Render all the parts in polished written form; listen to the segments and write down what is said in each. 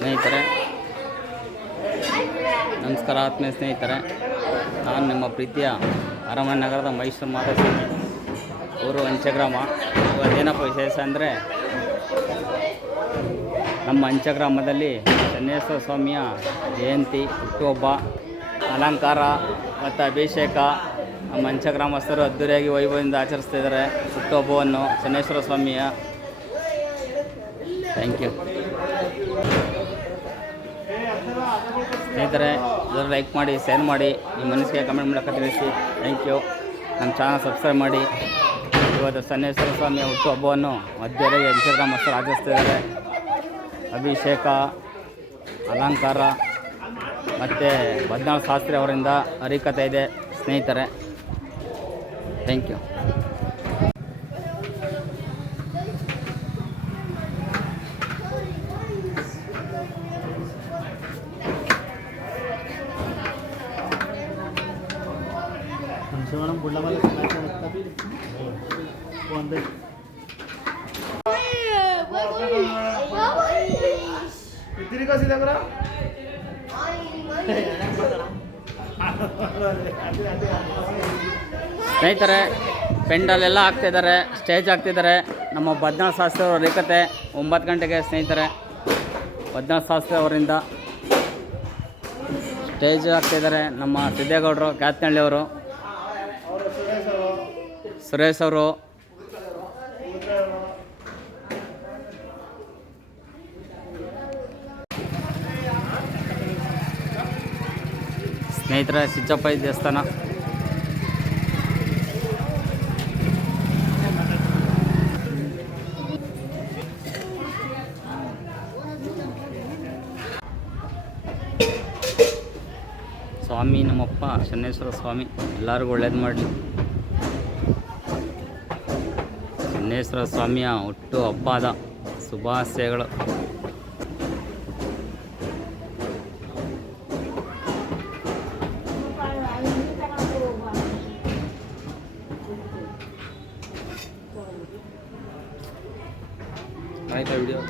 ಸ್ನೇಹಿತರೆ ನಮಸ್ಕಾರ. ಆತ್ಮೀಯ ಸ್ನೇಹಿತರೆ, ನಾನು ನಿಮ್ಮ ಪ್ರೀತಿಯ ಅರಮನೆ ನಗರದ ಮೈಸೂರು ಮಾತಾಡ್ತೀನಿ. ಊರು ಅಂಚಗ್ರಾಮ. ಇವತ್ತೇನಪ್ಪ ವಿಶೇಷ ಅಂದರೆ, ನಮ್ಮ ಅಂಚಗ್ರಾಮದಲ್ಲಿ ಚನ್ನೇಶ್ವರ ಸ್ವಾಮಿಯ ಜಯಂತಿ, ಹುಟ್ಟುಹಬ್ಬ, ಅಲಂಕಾರ ಮತ್ತು ಅಭಿಷೇಕ ನಮ್ಮ ಅಂಚಗ್ರಾಮಸ್ಥರು ಅದ್ದೂರಿಯಾಗಿ ವೈಭವದಿಂದ ಆಚರಿಸ್ತಿದ್ದಾರೆ ಹುಟ್ಟುಹಬ್ಬವನ್ನು ಚನ್ನೇಶ್ವರ ಸ್ವಾಮಿಯ. ಥ್ಯಾಂಕ್ ಯು ಸ್ನೇಹಿತರೆ. ಇದರ ಲೈಕ್ ಮಾಡಿ, ಶೇರ್ ಮಾಡಿ, ನಿಮ್ಮ ಮನಸ್ಸಿಗೆ ಕಮೆಂಟ್ ಮೂಲಕ ತಿಳಿಸಿ. Thank you. ನಮ್ಮ ಚಾನಲ್ ಸಬ್ಸ್ಕ್ರೈಬ್ ಮಾಡಿ. ಇವತ್ತು ಚನ್ನೇಶ್ವರ ಸ್ವಾಮಿಯ ಹುಟ್ಟುಹಬ್ಬವನ್ನು ಅದ್ದೂರಿಯಾಗಿ ಅಂಚಗ್ರಾಮಸ್ಥರು ಆಚರಿಸ್ತಿದ್ದಾರೆ. ಅಭಿಷೇಕ, ಅಲಂಕಾರ ಮತ್ತು ಬದ್ನಾಳ್ ಶಾಸ್ತ್ರಿ ಅವರಿಂದ ಹರಿಕಥೆ ಇದೆ ಸ್ನೇಹಿತರೆ. Thank you. ಸ್ನೇಹಿತರೆ, ಪೆಂಡಲೆಲ್ಲ ಹಾಕ್ತಿದ್ದಾರೆ, ಸ್ಟೇಜ್ ಹಾಕ್ತಿದ್ದಾರೆ. ನಮ್ಮ ಬದ್ನಾಳ್ ಶಾಸ್ತ್ರಿ ಅವರ ಹರಿಕಥೆ 9 ಗಂಟೆಗೆ ಸ್ನೇಹಿತರೆ. ಬದ್ನಾಳ್ ಶಾಸ್ತ್ರಿ ಅವರಿಂದ ಸ್ಟೇಜ್ ಹಾಕ್ತಿದ್ದಾರೆ. ನಮ್ಮ ಸಿದ್ದೇಗೌಡರು, ಕ್ಯಾತ್ನಳ್ಳಿ ಅವರು, ಸುರೇಶ್ ಅವರು, ಸ್ನೇಹಿತರೆ. ಸಿಚ್ಚಪ್ಪ ದೇವಸ್ಥಾನ. ಸ್ವಾಮಿ ನಮ್ಮಪ್ಪ ಚನ್ನೇಶ್ವರ ಸ್ವಾಮಿ ಎಲ್ಲರಿಗೂ ಒಳ್ಳೇದು ಮಾಡಲಿ. ಚನ್ನೇಶ್ವರ ಸ್ವಾಮಿಯ ಹುಟ್ಟು ಹಬ್ಬದ ಶುಭಾಶಯಗಳು. ಆಯ್ತಾ ವಿಡಿಯೋ?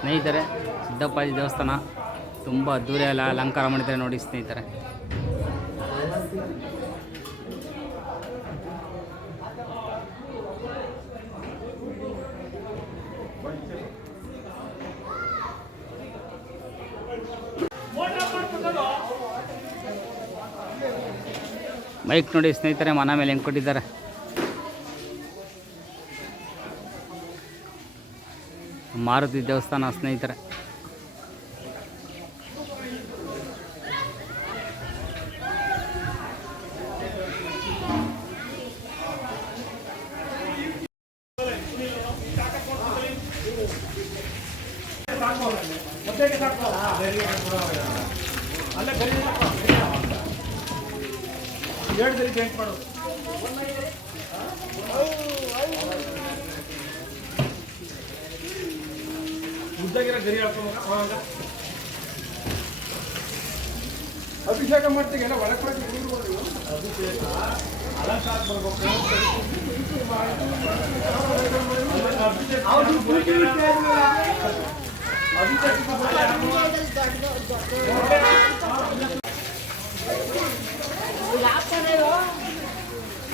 ಸ್ನೇಹಿತರೆ, ಸಿದ್ದಪ್ಪಾಜಿ ದೇವಸ್ಥಾನ ತುಂಬ ಅದ್ದೂರಿ ಅಲಂಕಾರ ಮಾಡಿದ್ದಾರೆ ನೋಡಿ ಸ್ನೇಹಿತರೆ. ಮೈಕ್ ನೋಡಿ ಸ್ನೇಹಿತರೆ, ಮನ ಮೇಲೆ ಹೆಂಗೆ ಕೊಟ್ಟಿದ್ದಾರೆ. ಮಾರುತಿ ದೇವಸ್ಥಾನ ಸ್ನೇಹಿತರೆ. ಅಭಿಷೇಕ ಮಾಡ್ತೀವಿ ಒಳಗೆ ಅಭಿಷೇಕ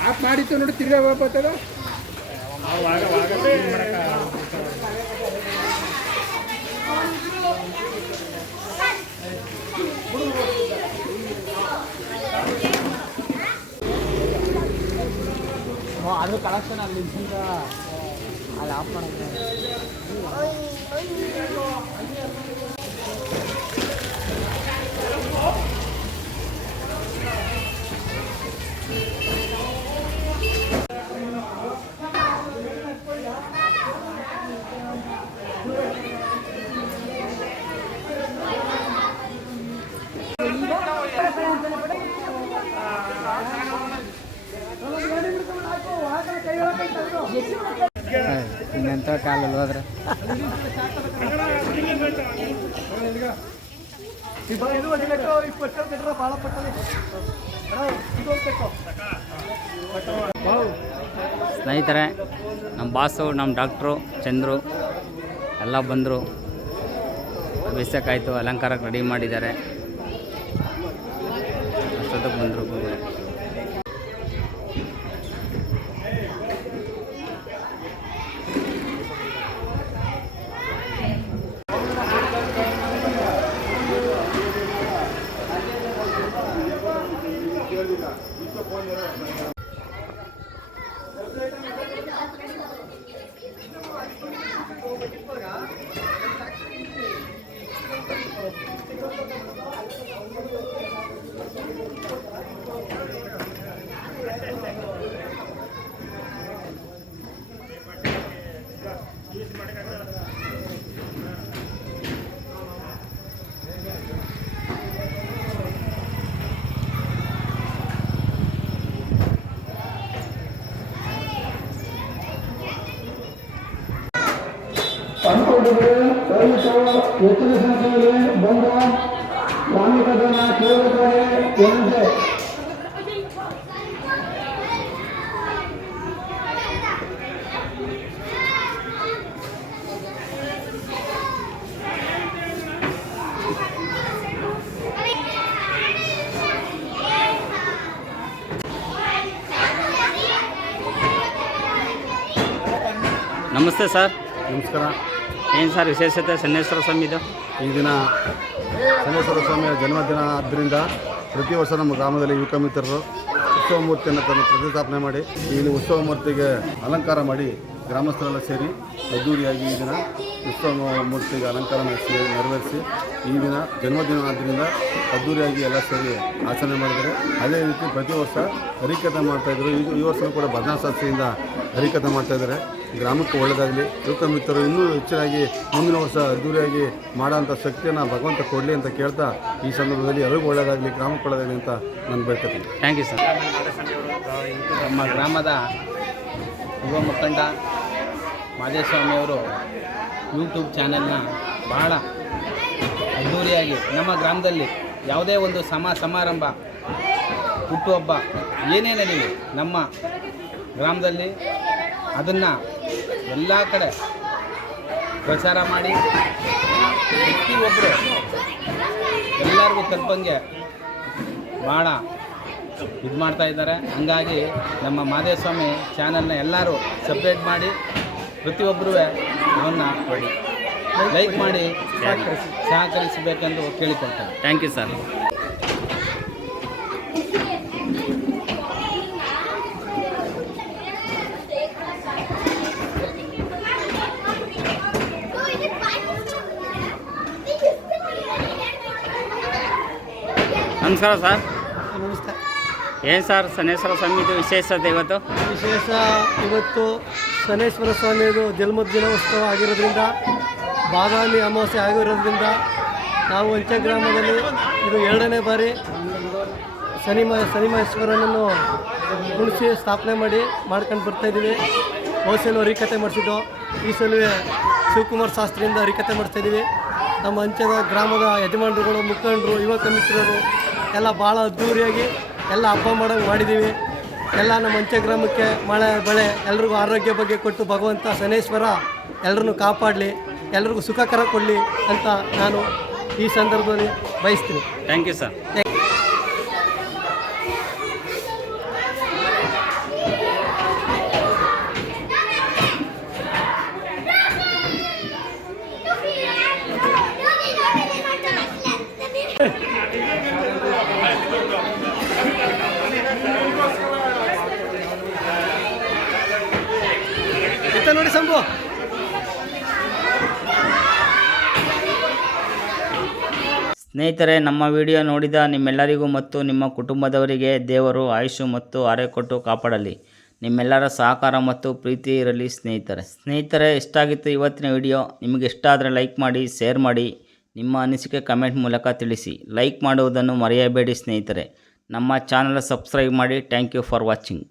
ಆಫ್ ಮಾಡಿತ್ತು ನೋಡಿ, ತಿರ್ಗಾ ಬರ್ತದ. ಅದ್ರ ಕಲೆಕ್ಷನ್ ಅಲ್ಲಿ ಅಲ್ಲಿ ಆಫ್ ಮಾಡಿದ್ರೆ ಇನ್ನೆಂಥ ಕಾಲಲ್ಲಿ ಹೋದ್ರೆ ಸ್ನೇಹಿತರೆ, ನಮ್ಮ ಬಾಸು, ನಮ್ಮ ಡಾಕ್ಟ್ರು ಚಂದ್ರು ಎಲ್ಲ ಬಂದರು. ಅಭಿಷೇಕಾಯಿತು, ಅಲಂಕಾರಕ್ಕೆ ರೆಡಿ ಮಾಡಿದ್ದಾರೆ. ಅಷ್ಟೊತ್ತಿಗೆ ಬಂದರು. ಅಂದ್ಕೊಂಡಿದ್ರೆ ದಯವಿಟ್ಟು ಹೆಚ್ಚಿನ ಸಂಖ್ಯೆಯಲ್ಲಿ ಬಂದು ಧಾರ್ಮಿಕ ಜನ ಕೇಳುತ್ತಾರೆ ಎಂದೆ. ನಮಸ್ತೆ ಸರ್. ನಮಸ್ಕಾರ. ಏನು ಸರ್ ವಿಶೇಷತೆ ಸನ್ನೇಶ್ವರ ಸ್ವಾಮಿದು? ಈ ದಿನ ಸನ್ನೇಶ್ವರ ಸ್ವಾಮಿಯ ಜನ್ಮದಿನ ಆದ್ದರಿಂದ ಪ್ರತಿ ವರ್ಷ ನಮ್ಮ ಗ್ರಾಮದಲ್ಲಿ ಯುವಕ ಮಿತ್ರರು ಉತ್ಸವ ಮೂರ್ತಿಯನ್ನು ತಂದು ಪ್ರತಿಷ್ಠಾಪನೆ ಮಾಡಿ ಇಲ್ಲಿ ಉತ್ಸವ ಮೂರ್ತಿಗೆ ಅಲಂಕಾರ ಮಾಡಿ ಗ್ರಾಮಸ್ಥರೆಲ್ಲ ಸೇರಿ ಅದ್ದೂರಿಯಾಗಿ ಈ ದಿನ ಉತ್ಸವ ಮೂರ್ತಿಗೆ ಅಲಂಕಾರ ನೆರವೇರಿಸಿ ಈ ದಿನ ಜನ್ಮದಿನ ಆದ್ದರಿಂದ ಅದ್ದೂರಿಯಾಗಿ ಎಲ್ಲ ಸೇರಿ ಆಚರಣೆ ಮಾಡಿದ್ದಾರೆ. ಅದೇ ರೀತಿ ಪ್ರತಿ ವರ್ಷ ಹರಿಕಥೆ ಮಾಡ್ತಾಯಿದ್ರು. ಈ ವರ್ಷವೂ ಕೂಡ ಭಜನಾ ಶಾಸ್ತ್ರಿಯಿಂದ ಹರಿಕಥೆ ಮಾಡ್ತಾಯಿದ್ದಾರೆ. ಗ್ರಾಮಕ್ಕೆ ಒಳ್ಳೆಯದಾಗಲಿ, ಯುವಕ ಮಿತ್ರರು ಇನ್ನೂ ಹೆಚ್ಚಾಗಿ ಮುಂದಿನ ವರ್ಷ ಅದ್ದೂರಿಯಾಗಿ ಮಾಡೋಂಥ ಶಕ್ತಿಯನ್ನು ಭಗವಂತ ಕೊಡಲಿ ಅಂತ ಕೇಳ್ತಾ ಈ ಸಂದರ್ಭದಲ್ಲಿ ಎಲ್ಲರಿಗೂ ಒಳ್ಳೆಯದಾಗಲಿ, ಗ್ರಾಮಕ್ಕೆ ಒಳ್ಳೆಯದಾಗಲಿ ಅಂತ ನಾನು ಬೇಡ್ಕೊತೀನಿ. Thank you sir. ನಮ್ಮ ಗ್ರಾಮದ ಯುವ ಮುಖಂಡ ಮಾದೇಸ್ವಾಮಿಯವರು ಯೂಟ್ಯೂಬ್ ಚಾನೆಲ್ನ ಭಾಳ ಅದ್ಧೂರಿಯಾಗಿ ನಮ್ಮ ಗ್ರಾಮದಲ್ಲಿ ಯಾವುದೇ ಒಂದು ಸಮಾರಂಭ, ಹುಟ್ಟುಹಬ್ಬ ಏನೇನಿದೆ ನಮ್ಮ ಗ್ರಾಮದಲ್ಲಿ ಅದನ್ನು ಎಲ್ಲ ಕಡೆ ಪ್ರಚಾರ ಮಾಡಿ ಪ್ರತಿಯೊಬ್ಬರು ಎಲ್ಲರಿಗೂ ತಲುಪಂಗೆ ಭಾಳ ಇದು ಮಾಡ್ತಾಯಿದ್ದಾರೆ. ಹಂಗಾಗಿ ನಮ್ಮ ಮಾದೇಸ್ವಾಮಿ ಚಾನಲ್ನ ಎಲ್ಲರೂ ಸಬ್ಸ್ಕ್ರೈಬ್ ಮಾಡಿ ಪ್ರತಿಯೊಬ್ಬರೂ ಅವನ್ನ ಲೈಕ್ ಮಾಡಿ ಸಹಕರಿಸಬೇಕೆಂದು ಕೇಳಿಕೊಳ್ತಾರೆ. Thank you sir. ನಮಸ್ಕಾರ ಸರ್. ನಮಸ್ತೆ. ಏನು ಸರ್ ಸನ್ನೇಶ್ವರ ಸ್ವಾಮಿದು ವಿಶೇಷತೆ ಇವತ್ತು? ವಿಶೇಷ ಇವತ್ತು ಶನೇಶ್ವರ ಸ್ವಾಮಿಯದು ಜನ್ಮದಿನೋತ್ಸವ ಆಗಿರೋದ್ರಿಂದ ಬಾದಾಮಿ ಅಮಾವಾಸ್ಯೆ ಆಗಿರೋದ್ರಿಂದ ನಾವು ಅಂಚೆ ಗ್ರಾಮದಲ್ಲಿ ಇದು 2ನೇ ಬಾರಿ ಶನಿಮಹೇಶ್ವರನನ್ನು ಕುಣಿಸಿ ಸ್ಥಾಪನೆ ಮಾಡ್ಕೊಂಡು ಬರ್ತಾಯಿದ್ದೀವಿ. ಹೋಸಲು ಹರಿಕಥೆ ಮಾಡಿಸಿದ್ದು, ಈ ಸಲ ಶಿವಕುಮಾರ್ ಶಾಸ್ತ್ರಿಯಿಂದ ಹರಿಕಥೆ ಮಾಡಿಸ್ತಾಯಿದ್ದೀವಿ. ನಮ್ಮ ಅಂಚೆದ ಗ್ರಾಮದ ಯಜಮಾನರುಗಳು, ಮುಖಂಡರು, ಯುವಕ ಮಿತ್ರರು ಎಲ್ಲ ಭಾಳ ಅದ್ಧೂರಿಯಾಗಿ ಎಲ್ಲ ಹಬ್ಬ ಮಾಡಿದ್ದೀವಿ. ಎಲ್ಲ ನಮ್ಮ ಅಂಚೆ ಗ್ರಾಮಕ್ಕೆ ಮಳೆ ಬೆಳೆ ಎಲ್ರಿಗೂ ಆರೋಗ್ಯ ಬಗ್ಗೆ ಕೊಟ್ಟು ಭಗವಂತ ಶನೇಶ್ವರ ಎಲ್ಲರನ್ನೂ ಕಾಪಾಡಲಿ, ಎಲ್ರಿಗೂ ಸುಖಕರ ಕೊಡಲಿ ಅಂತ ನಾನು ಈ ಸಂದರ್ಭದಲ್ಲಿ ಬಯಸ್ತೀನಿ. Thank you sir. ನೋಡಿ ಸಂಭು. ಸ್ನೇಹಿತರೆ, ನಮ್ಮ ವಿಡಿಯೋ ನೋಡಿದ ನಿಮ್ಮೆಲ್ಲರಿಗೂ ಮತ್ತು ನಿಮ್ಮ ಕುಟುಂಬದವರಿಗೆ ದೇವರು ಆಯುಷ್ಯ ಮತ್ತು ಆರೋಗ್ಯ ಕೊಟ್ಟು ಕಾಪಾಡಲಿ. ನಿಮ್ಮೆಲ್ಲರ ಸಹಕಾರ ಮತ್ತು ಪ್ರೀತಿ ಇರಲಿ ಸ್ನೇಹಿತರೆ. ಇಷ್ಟಾಗಿತ್ತು ಇವತ್ತಿನ ವಿಡಿಯೋ. ನಿಮಗೆ ಇಷ್ಟ ಆದರೆ ಲೈಕ್ ಮಾಡಿ, ಶೇರ್ ಮಾಡಿ, ನಿಮ್ಮ ಅನಿಸಿಕೆ ಕಮೆಂಟ್ ಮೂಲಕ ತಿಳಿಸಿ. ಲೈಕ್ ಮಾಡುವುದನ್ನು ಮರೆಯಬೇಡಿ ಸ್ನೇಹಿತರೆ. ನಮ್ಮ ಚಾನಲ್ ಸಬ್ಸ್ಕ್ರೈಬ್ ಮಾಡಿ. Thank you for watching.